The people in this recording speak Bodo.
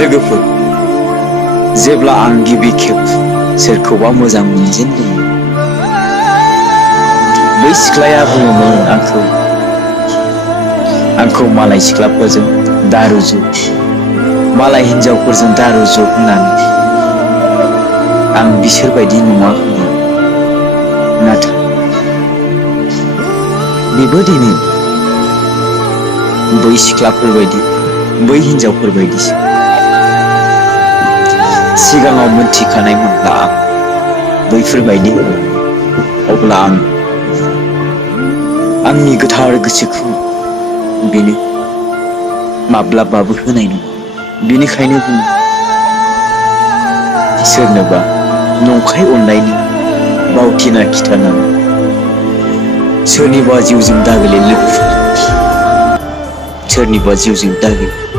लोगोफोर जेब्ला आं गिबि खेब सोरखौबा मोजां मोनजेनदोंमोन बै सिख्लाया बुङोमोन आंखौ मालाय सिख्लाफोरजों दारुजु मालाय हिनजावफोरजों दारुजु होननानै आं बिसोरबायदि नङा होनना नाथाय बेबो दिनै बै सिख्लाफोरबायदि बै हिनजावफोरबायदिसो सिगाङाव मोनथिखानायमोनब्ला आं बैफोरबायदि अब्ला आं आंनि गोथार गोसोखौ बेनो माब्लाबाबो होनाय नङा बेनिखायनो बुङो सोरनोबा नंखाय अननायनि बावथिना खिथानानै सोरनिबा जिउजों दागेले लोगोफोर सोरनिबा जिउजों दागेले